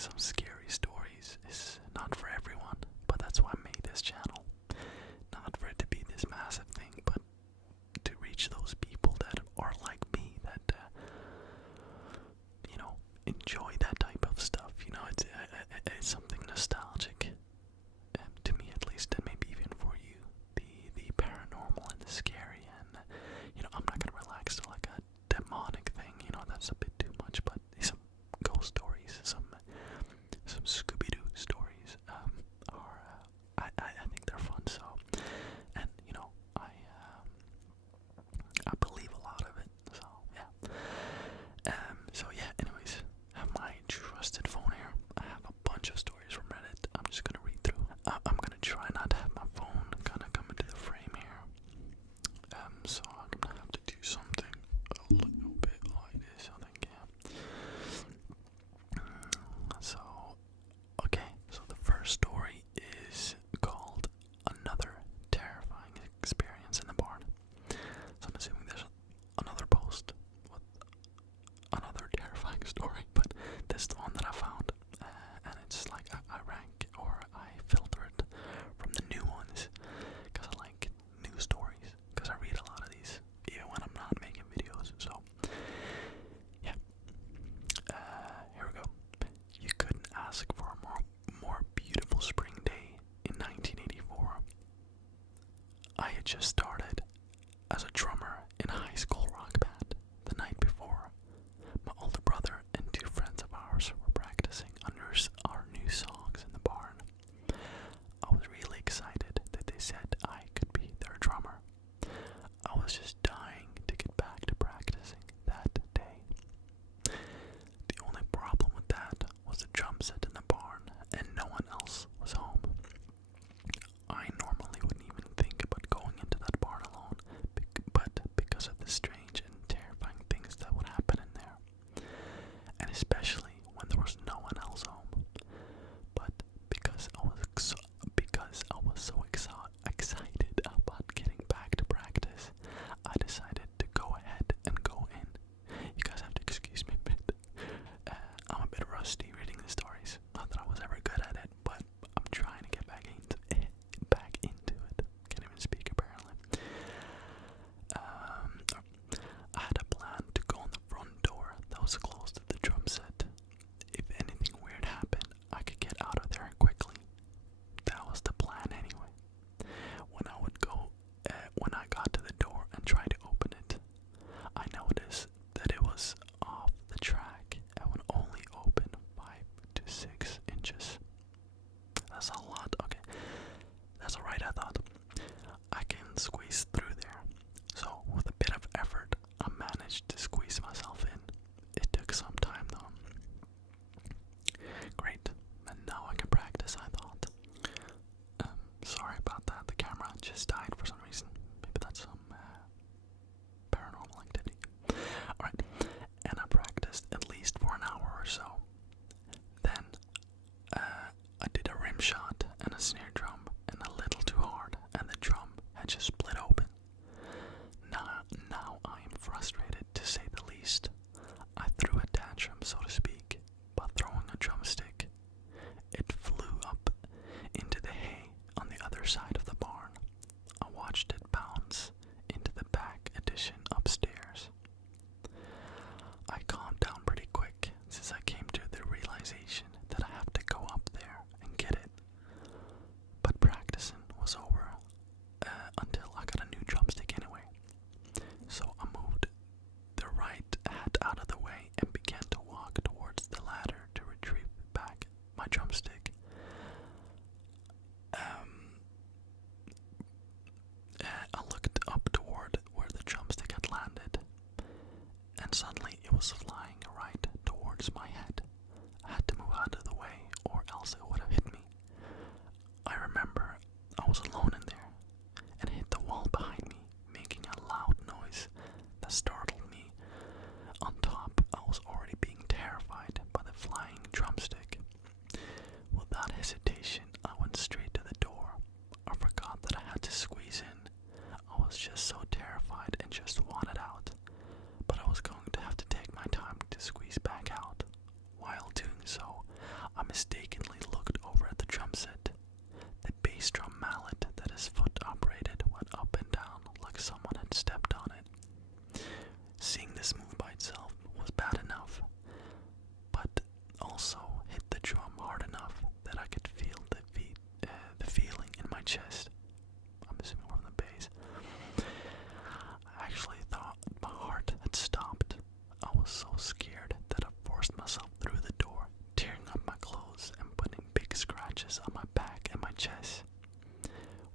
some scary stories is not for everyone, but that's why I made this channel. Not for it to be this massive thing, but to reach those people that are like me, that enjoy that type of stuff. It's something nostalgic, to me at least, and maybe even for you. The paranormal and the scary, and I'm not gonna relax to like a demonic thing. That's a bit too much, but some ghost stories, some Scooby-Doo stories, I think they're fun. So, and I believe a lot of it. So yeah. Anyways, I have my trusted phone here. I have a bunch of stories from Reddit. I'm just gonna read through. I'm gonna try not to have my phone kind of come into the frame here. So I'm gonna have to do something a little bit like this, I think. Yeah. So, okay. So the first story is called "Another Terrifying Experience in the Barn." So I'm assuming there's another post with another terrifying story, but this is the one that I found, and it's like I rank or I filter it from the new ones, because I like new stories, because I read a lot of these, even when I'm not making videos. So, yeah. Here we go. You couldn't ask for a more beautiful spring day in 1984. I had just started as a drummer in a high school rock band. The night before, my older brother and two friends of ours were practicing our new songs in the barn. I was really excited that they said I could be their drummer. I was just dying to get back to practicing that day. The only problem with that was the drum set in the barn and no one else was home. I normally wouldn't even think about going into that barn alone, but because of the strange and terrifying things that would happen in there, and especially when there was no one else home, but because I was so excited about getting back to practice, I decided to go ahead and go in. You guys have to excuse me a bit. I'm a bit rusty reading the stories. Not that I was ever good at it, but I'm trying to get back into it. Can't even speak apparently. I had a plan to go on the front door that was close to the drum set. If anything weird happened, I could get out of there quickly. That was the plan anyway. When I got to the door and tried to open it, I noticed that it was off the track and would only open 5 to 6 inches. That's a lot. Okay, that's alright, I thought. I can squeeze through there. So, with a bit of effort, I managed to squeeze myself in. It took some time though. Great, and now I can practice, I thought. Sorry about that, the camera just died for some reason. Maybe that's some paranormal activity. Alright, and I practiced at least for an hour or so. Then, I did a rim shot and a snare drum, and a little too hard, and the drum had just split open. Now I am frustrated, to say the least. I threw a tantrum, so to speak, by throwing a drumstick. It flew up into the hay on the other side of the barn. I watched it bounce into the back addition upstairs. I calmed down pretty quick, since I came to the realization that I have to go up there and get it. But practicing was over until I got a new drumstick anyway. So I moved the right hat out of the way and began to walk towards the ladder to retrieve back my drumstick. I looked up toward where the drumstick had landed, and suddenly it was flying right towards my head. I had to move out of the way, or else it would have hit me. I remember I was alone in there, and hit the wall behind me, making a loud noise that startled me. On top, I was already being terrified by the flying drumstick. Without hesitation, I went straight to the door. I forgot that I had to squeeze in. I was just so terrified and just wanted out. But I was going to have to take my time. mistakenly looked over at the drum set. The bass drum mallet that his foot operated went up and down like someone had stepped on it. Seeing this move by itself was bad enough, but also hit the drum hard enough that I could feel the feeling in my chest. I'm assuming from the bass. I actually thought my heart had stopped. I was so scared that I forced myself through the door, tearing up my clothes and putting big scratches on my back and my chest.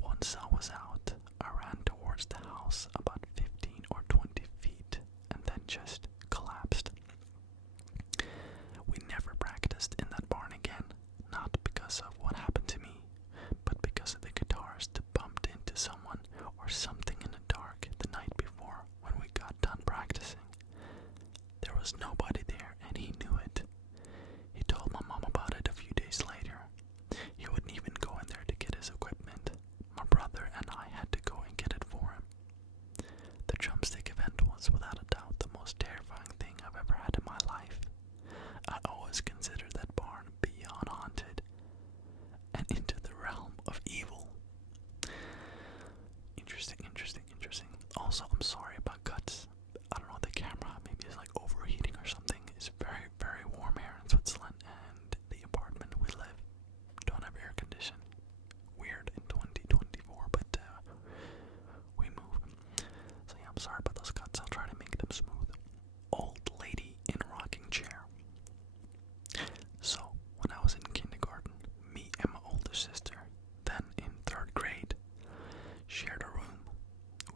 Once I was out, I ran towards the house about 15 or 20 feet and then just collapsed. We never practiced in that barn again, not because of what happened to me, but because of the guitarist bumped into someone or something in the dark the night before when we got done practicing. There was nobody there and he knew it. He told my mom about it a few days later. He wouldn't even go in there to get his equipment. My brother and I had to go and get it for him. The drumstick event was without a doubt the most terrifying thing I've ever had in my life. I always considered that barn beyond haunted and into the realm of evil. Interesting. Also, I'm sorry about cuts. I don't know, the camera maybe is like overheating or something. It's very, very warm here in Switzerland, and the apartment we live don't have air conditioning. Weird in 2024, but we move. So yeah, I'm sorry about those cuts. I'll try to make them smooth. Old lady in rocking chair. So, when I was in kindergarten, me and my older sister, then in 3rd grade, shared a room.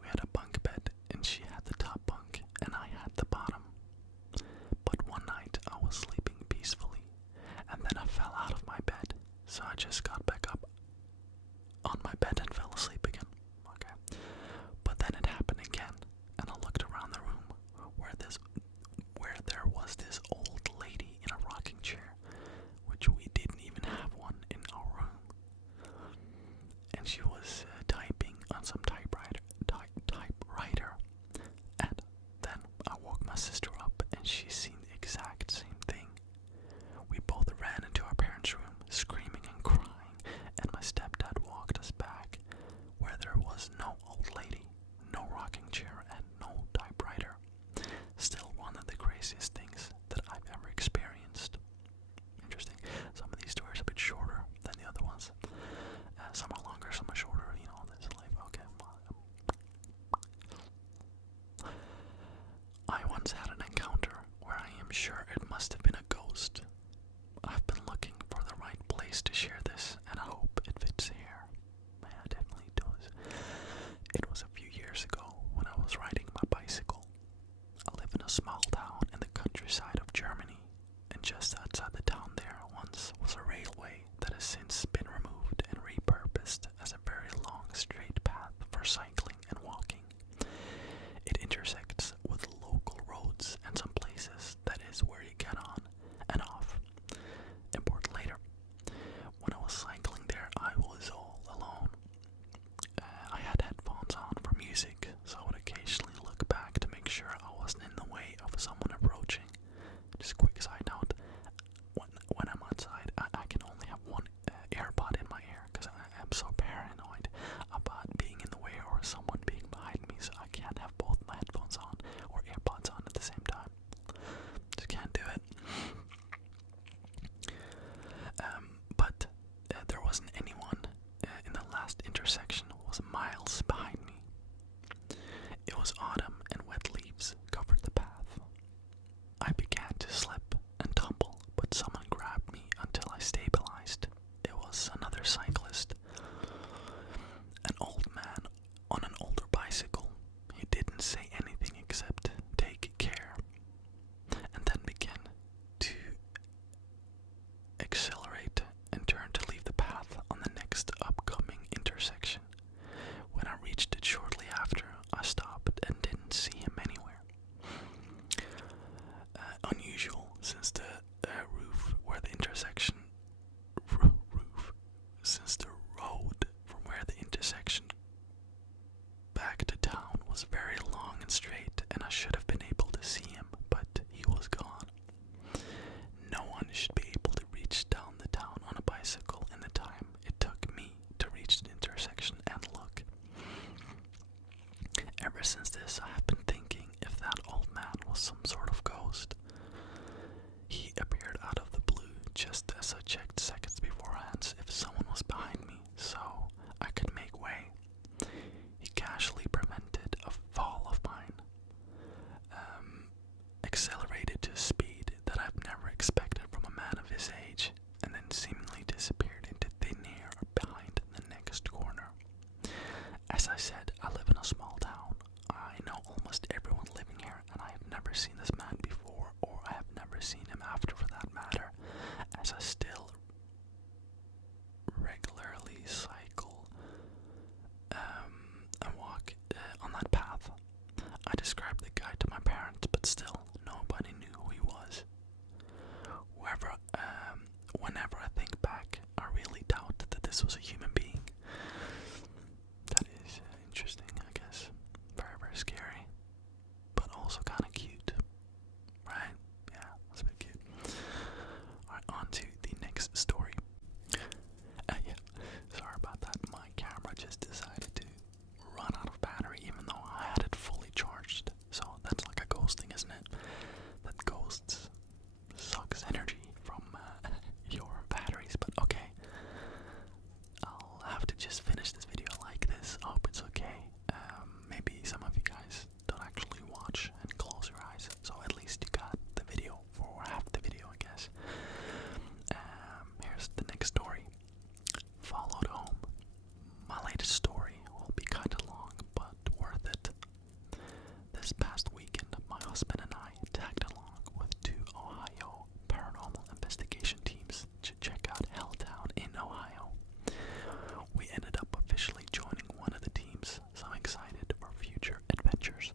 We had a bunk bed, and she had the top bunk, and I had the bottom. But one night, I was sleeping peacefully, and then I fell out of my bed, so I just got back up on my bed and fell asleep again. Okay. But then it happened again, and I looked around the room where there was this old lady in a rocking chair, which we didn't even have one in our room. And she was typing on some typewriter. And then I woke my sister up, and she seen the exact same thing. We both ran into our parents' room, screaming and crying, and my stepdad walked us back, where there was no old lady, no rocking chair, and no typewriter. Still one of the craziest things that I've ever experienced. Interesting. Some of these stories are a bit shorter than the other ones. Some are longer, some are shorter, this life. Okay. I once had an encounter where I am sure it must have been a ghost. I've been looking for the right place to share this, and I hope it fits here. Yeah, it definitely does. It was a few years ago when I was riding my bicycle. I live in a small town in the countryside of Germany, and just outside the town there once was a railway that has since been removed and repurposed as a very long straight path for cycling and walking. It intersects with local roads and some places that is where you get on and off. Important later. When I was cycling there, I was all alone. I had headphones on for music, so I would occasionally look back to make sure I wasn't in the way of someone approaching. Just a quick side note, when I'm outside, I can only have one AirPod in my ear because I am so paranoid about being in the way or someone being behind me, so I can't have both my headphones on or AirPods on at the same time. Just can't do it. But there wasn't anyone in the last intersection. Was miles behind me. It was autumn and wet leaves covered the path. I began to slip and tumble, but someone grabbed me until I stabilized. It was another cyclist. An old man on an older bicycle. He didn't say anything except take care, and then began to accelerate and turn to leave the path on this was a human being. That is interesting, I guess. Very, very scary, but also kind of cute, right? Yeah, that's a bit cute. Alright, on to the next story. Yeah, sorry about that. My camera just decided to run out of battery even though I had it fully charged. So that's like a ghost thing, isn't it? That ghosts sucks energy from your batteries, but okay. I'll have to just finish this video like this. I hope it's okay. Maybe some of you guys don't actually watch and close your eyes, so at least you got the video for half the video, I guess. Here's the next story. Followed home. My latest story will be kinda long, but worth it. This past weekend, my husband and I tagged along with 2 Ohio paranormal investigation teams to check out Helltown in Ohio. We ended up officially joining one of the teams, so I'm excited for future adventures.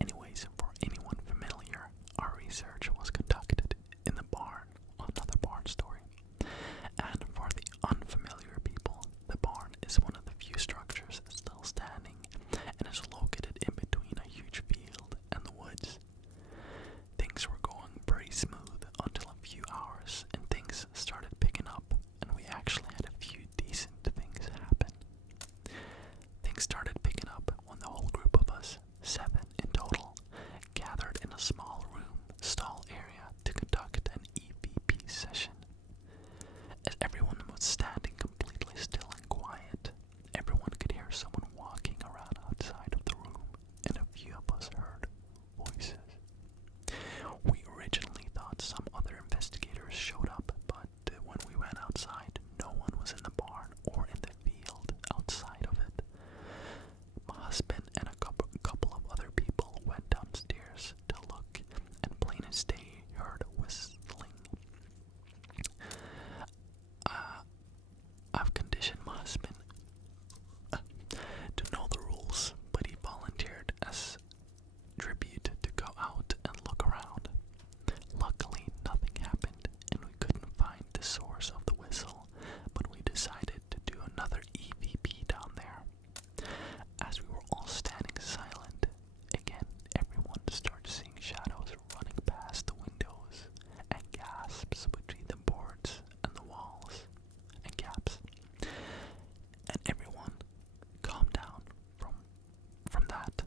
Anyways, for anyone familiar, our research was conducted in the barn, another barn story. And for the unfamiliar people, the barn is one of the few structures still standing and is located in between a huge field and the woods. Things were going pretty smooth until a few hours and things started picking up and we actually had a few decent things happen. Things started picking up when the whole group of us, 7 in total, gathered in a small room stall area to conduct an EVP session. As everyone was standing completely still and quiet, everyone could hear someone walking around outside of the room, and a few of us heard voices. We originally thought some other investigators showed up, but when we went outside, no one was in the barn or in the field outside of it. My husband and a couple of other people went downstairs to look, and plain as day heard whistling. I've conditioned my husband to know the rules, but he volunteered as tribute to go out and look around. Luckily, nothing happened, and we couldn't find the source of the whistle, but we decided to do another EVP down there. As we were all standing silent, again, everyone started seeing shadows running past the windows, and gasps between the boards and the walls, and gaps. And everyone calmed down from that.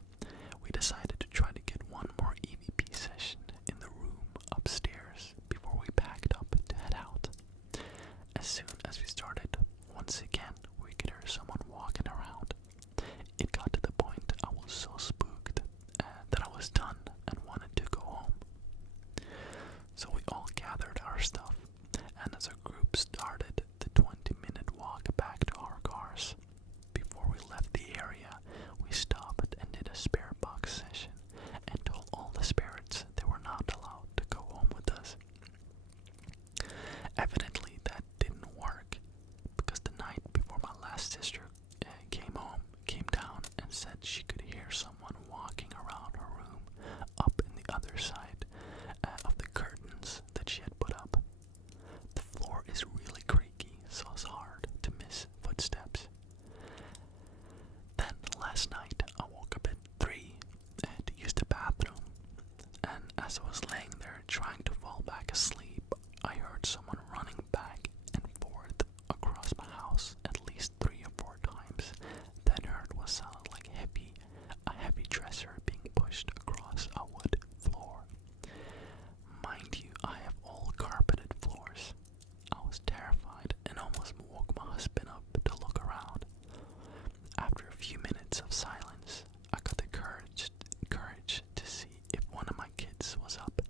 We decided to try to get one more EVP session in the room upstairs before we packed up to head out. As soon as we started, once again, we could hear someone walking around. It got to the point I was so spooked that I was done and wanted to go home. So we all gathered our stuff, and as a group started the 20-minute walk back to our cars. Before we left the area, we stopped and did a spirit box session and told all the spirits they were not allowed to go home with us. Evidently that didn't work, because the night before my last sister came down and said she could hear someone walking around her room up in the other side of the curtains that she had put up. The floor is really creaky, so it's hard to miss footsteps. Then last night I woke up at 3 to use the bathroom, and as I was laying there trying to fall back asleep, I heard someone running back and forth across my house at least 3 or 4 times. Then heard what sounded like a heavy dresser being pushed across a wood floor. Mind you, I have all carpeted floors. I was terrified and almost woke my husband up to look around. After a few minutes of silence, I got the courage to see if one of my kids was up,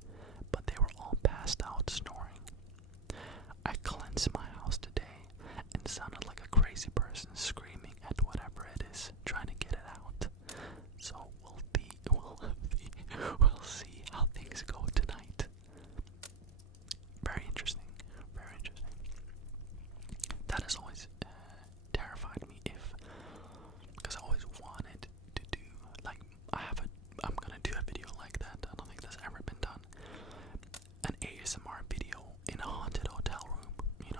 but they were all passed out snoring. I cleansed my house today and sounded like a crazy person screaming at whatever it is, trying to get it out. So we'll see how things go tonight. Very interesting, very interesting. That has always terrified me, because I always wanted to do, like, I'm gonna do a video like that. I don't think that's ever been done. An ASMR video in a haunted hotel room,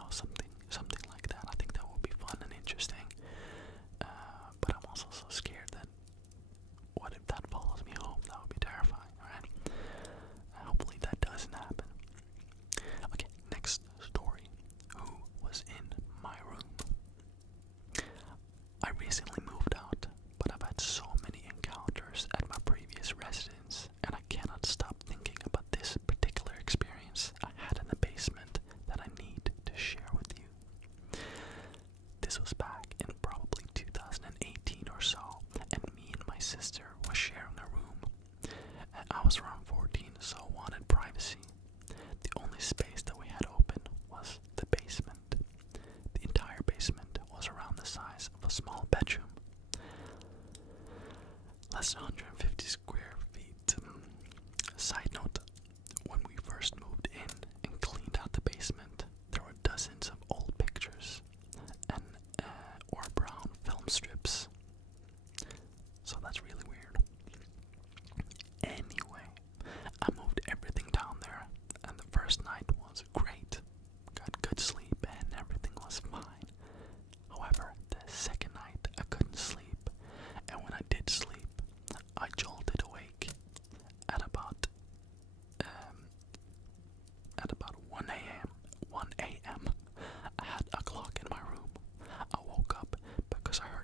something like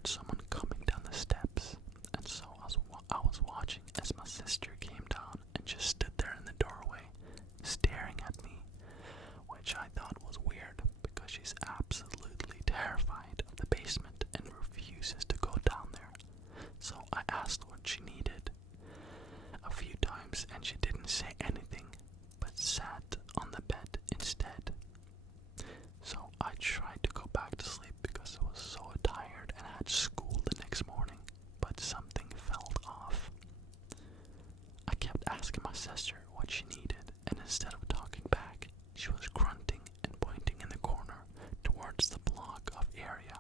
heard someone coming down the steps, and so I was watching as my sister came down and just stood there in the doorway, staring at me, which I thought was weird because she's absolutely terrified of the basement and refuses to go down there. So I asked what she needed a few times, and she didn't say anything, but sat on the bed instead. So I tried to go back to sleep because I was so tired and had school the next morning, but something felt off. I kept asking my sister what she needed, and instead of talking back, she was grunting and pointing in the corner towards the block of area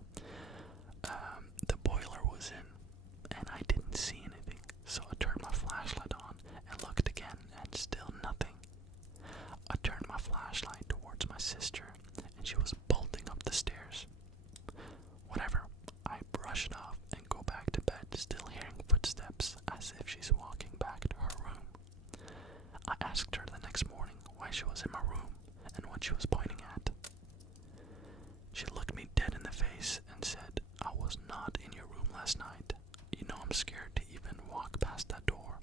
the boiler was in, and I didn't see anything, so I turned my flashlight on and looked again, and still nothing. I turned my flashlight towards my sister, and she was bolting up the stairs. Whatever, I brush it off and go back to bed, still hearing footsteps as if she's walking back to her room. I asked her the next morning why she was in my room and what she was pointing at. She looked me dead in the face and said, "I was not in your room last night. You know I'm scared to even walk past that door.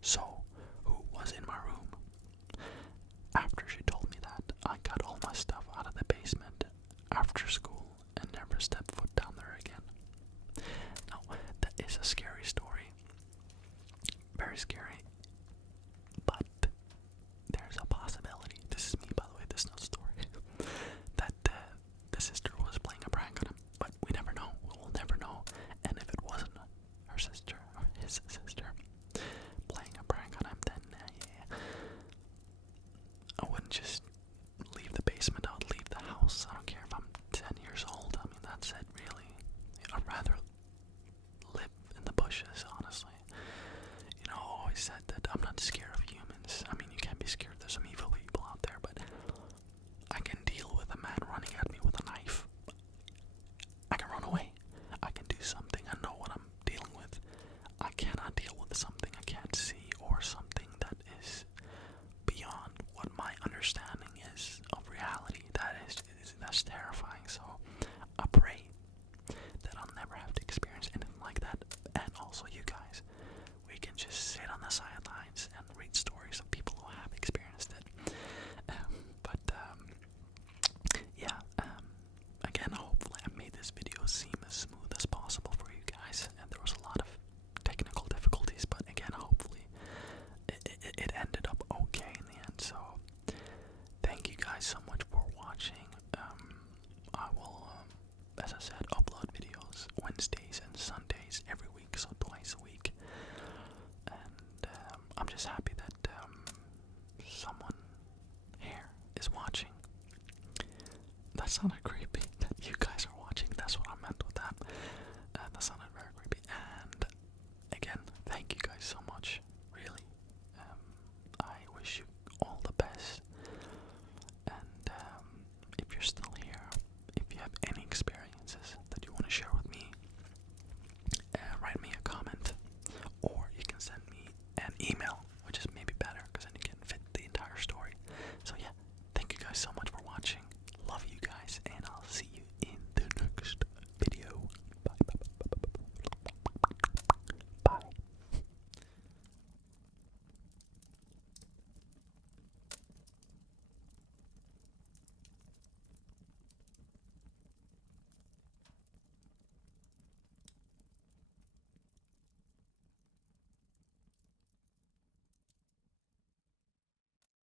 So, who was in my room?" After she told me that, I got all my stuff out of the basement after school and never stepped foot down there again. Now, that is a scary story. Very scary. But there's a possibility, this is me by the way, this is no story, that the sister was playing a prank on him. But we never know. We'll never know. And if it wasn't her sister or his sister playing a prank on him, then yeah, I wouldn't just leave the basement. I would leave the house. I don't care if I'm 10 years old. I mean, that's it, really. I'd rather live in the bushes, honestly. You know, I always said that I'm not scared of humans. I mean, you can't be scared. There's some evil people out there, but I can deal with a man running at me with a knife. I can run away. I can do something. I know what I'm dealing with. I cannot deal with something I can't see or something that is beyond what my understanding is of reality. That's terrifying. So I pray that I'll never have to experience anything like that. And also you guys, we can just sit on the sidelines and read stories of people who have experienced it. Again, hopefully I made this video seem as smooth as possible for you guys, and there was a lot of technical difficulties, but again, hopefully it ended up okay in the end. So thank you guys so much for watching. I will, as I said, upload videos Wednesdays and Sundays every week, so twice a week, and I'm just happy that someone here is watching. That sounded creepy.